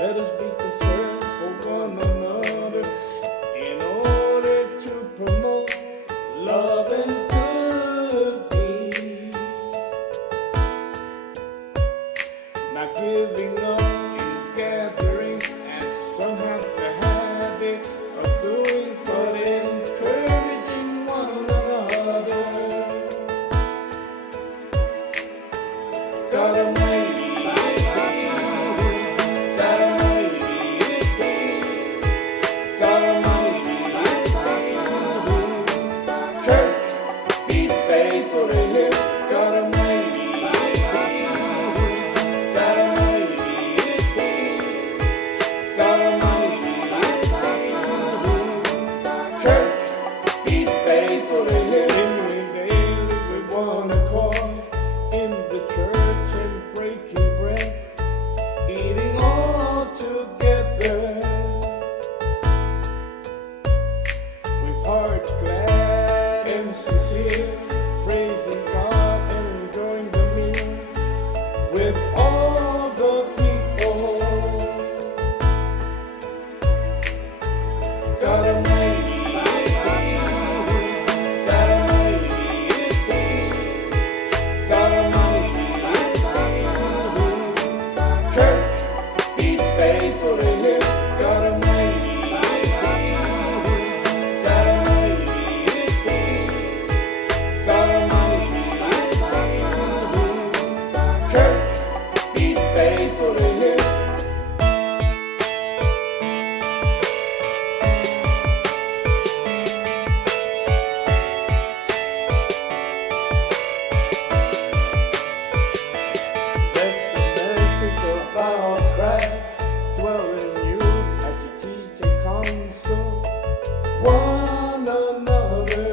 Let us be concerned for one another in order to promote love and good deeds. Not giving up in gathering, as some have the habit of doing, but encouraging one another. God Almighty, God Almighty is He. God Almighty is He. Church, be faithful to Him. God Almighty is He. God Almighty is He. God Almighty is He. Church, be faithful to Him. In daily with one accord in the church and breaking bread, eating all together with hearts glad and sincere, praising God and enjoying the meal with all the people. God Almighty is He. God Almighty is He. God Almighty is He. Church, be faithful to Him. God Almighty is He. God Almighty is He. God Almighty is He. Church, be faithful to Him. Let the message about Christ dwell in you as you teach and counsel one another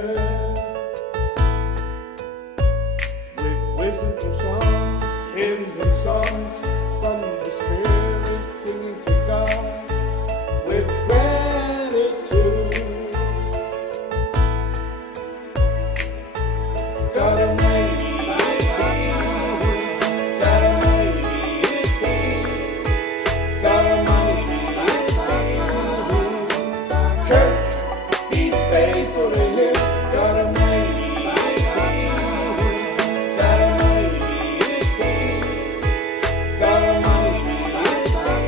with wisdom from songs, hymns and songs from the Spirit, singing to God with gratitude. God Almighty is He. God Almighty is He. God Almighty is He. Church, be faithful to Him. God Almighty is He. God Almighty is He. God Almighty is He.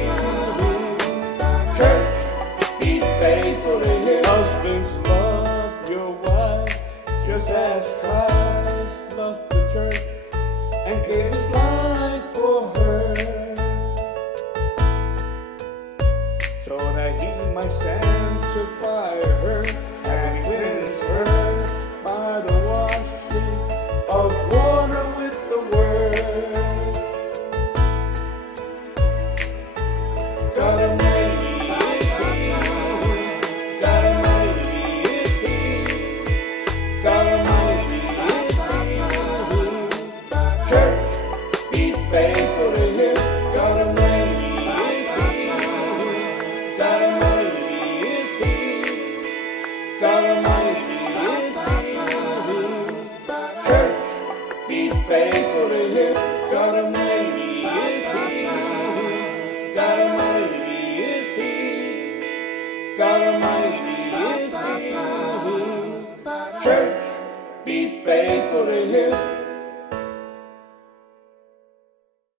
Church, be faithful to Him. Husbands, love your wives just as Christ loved the church and gave His life for her, so that He might sanctify her and cleanse her by the washing of water with the word. God Almighty is He. God Almighty is He. God Almighty is He. Church, be faithful to Him. God Almighty is He. God Almighty is He. God Almighty is He. Church, be faithful to Him. God Almighty is He. God Almighty is He. God Almighty is He. Church, be faithful to Him.